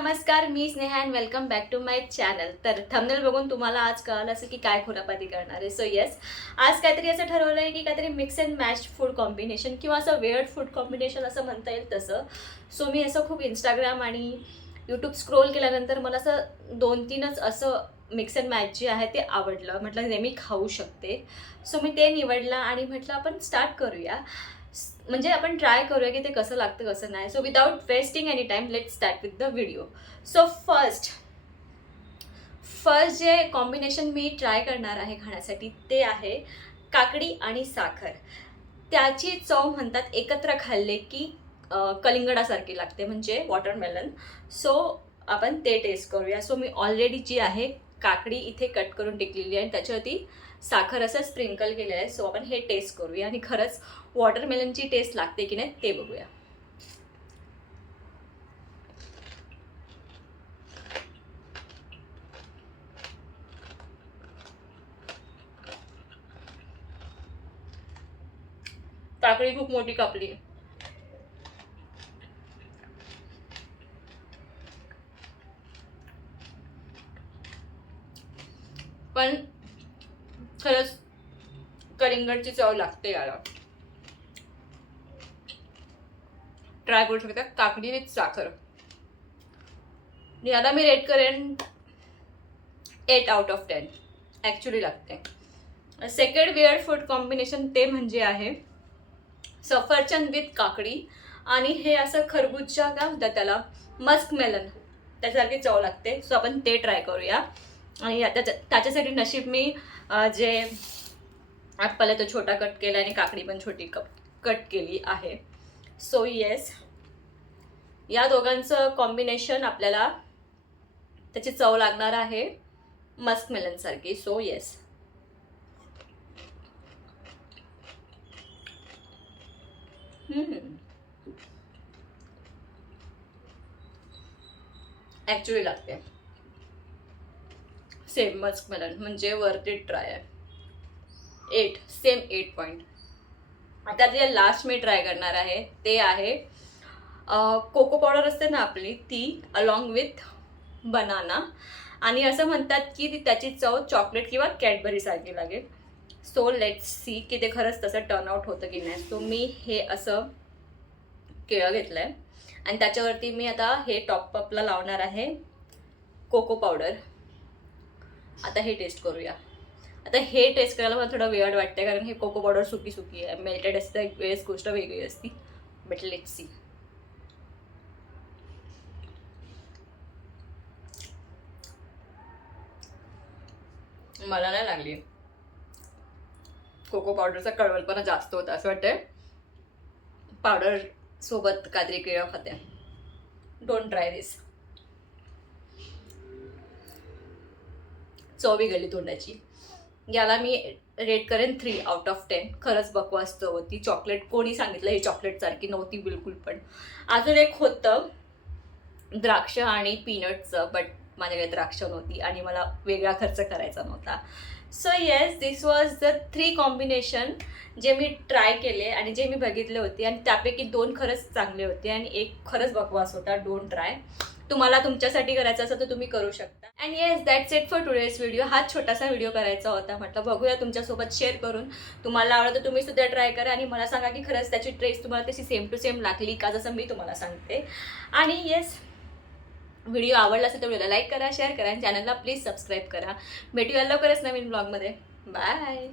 नमस्कार, मी Sneha and welcome back to my channel. तर थंबनेल बघून तुम्हाला आज कळलं असेल की काय खुरापाती करणार आहे. सो येस, आज काहीतरी असं ठरवलं आहे की काहीतरी mix and match food combination किंवा असं वेअर्ड फूड कॉम्बिनेशन असं म्हणता येईल तसं. सो मी असं खूप इंस्टाग्राम आणि यूट्यूब स्क्रोल केल्यानंतर मला असं 2-3च असं मिक्स अँड मॅच जे आहे ते आवडलं. म्हटलं नेहमी खाऊ शकते. सो मी ते निवडलं आणि म्हटलं आपण स्टार्ट करूया. म्हणजे आपण ट्राय करूया की ते कसं लागतं कसं नाही. So without wasting any time let start with the video. So first जे कॉम्बिनेशन मी ट्राय करणार आहे खाण्यासाठी ते आहे काकडी आणि साखर. त्याची चव म्हणतात एकत्र खाल्ले की कलिंगडासारखी लागते, म्हणजे वॉटरमेलन. सो आपण ते टेस्ट करूया. सो मी ऑलरेडी जी आहे काकडी इथे कट करून टेकलेली आहे आणि त्याच्यावरती साखर असं स्प्रिंकल केलेलं आहे. सो आपण हे टेस्ट करूया आणि खरंच वॉटरमेलनची टेस्ट लागते की नाही ते बघूया. काकडी खूप मोठी कापली. पण खरंच कलिंगडची चव लागते याला. ट्राय करू शकता काकडी विथ साखर. याला मी रेट करेन 8 आउट ऑफ 10. ॲक्च्युली लागते. सेकंड वियर्ड फूड कॉम्बिनेशन ते म्हणजे आहे सफरचंद विथ काकडी. आणि हे असं खरबूजच्या काय म्हणतात त्याला, मस्क मेलन, त्याच्यासारखी चव लागते. सो आपण ते ट्राय करूया. आणि त्याच्यासाठी नशीब मी जे ॲपल आहे तो छोटा कट केला आणि काकडी पण छोटी कट केली आहे. सो येस, या दोघांचं कॉम्बिनेशन आपल्याला त्याची चव लागणार आहे मस्क मेलनसारखी. सो येस, ॲक्च्युली लागते सेम मस्क मेलन, म्हणजे वरती ट्राय आहे. 8 सेम 8 पॉईंट. आता जे लास्ट मी ट्राय करणार आहे ते आहे कोको पावडर असते ना आपली, ती अलॉंग विथ बनाना. आणि असं म्हणतात की त्याची चव चॉकलेट किंवा कॅडबरी सारखी लागेल. सो लेट्स सी की ते खरंच तसं टर्न आउट होतं की नाही. सो मी हे असं केळं घेतलं आहे आणि त्याच्यावरती मी आता हे टॉपअपला लावणार आहे कोको पावडर. आता हे टेस्ट करूया. आता हे टेस्ट करायला मला थोडं वेळ वाटते कारण हे कोको पावडर सुकी सुकी आहे. मेल्टेड असतं एक वेळेस गोष्ट वेगळी असती. But let's see. मला नाही लागली. कोको पावडरचा कडवलपणा जास्त होता. असं वाटतंय पावडर सोबत काहीतरी केळं खाते. डोंट ट्राय दिस. चव गेली तोंडाची. याला मी रेट करेन 3 आउट ऑफ 10. खरंच बकवास चव होती. चॉकलेट कोणी सांगितलं हे चॉकलेटसारखी नव्हती बिलकुल पण. अजून एक होतं द्राक्ष आणि पीनटचं, बट माझ्याकडे द्राक्ष नव्हती आणि मला वेगळा खर्च करायचा नव्हता. So yes, this was the 3 combination जे मी ट्राय केले आणि जे मी बघितले होते. आणि त्यापैकी 2 खरंच चांगले होते आणि एक खरंच बकवास होता. Don't try. तुम्हाला तुमच्यासाठी करायचं असेल तर तुम्ही करू शकता. And yes, that's it for today's video. हा छोटासा व्हिडिओ करायचा होता. म्हटलं बघूया तुमच्यासोबत शेअर करून. तुम्हाला आवडलं तर तुम्ही सुद्धा ट्राय करा आणि मला सांगा की खरंच त्याची टेस्ट तुम्हाला तशी सेम टू सेम लागली का, जसं मी तुम्हाला सांगते. आणि येस, व्हिडिओ आवडला असेल तर व्हिडिओला लाईक करा, शेअर करा आणि चॅनलला प्लीज सबस्क्राईब करा. भेटूया लवकरच नवीन ब्लॉगमध्ये. बाय.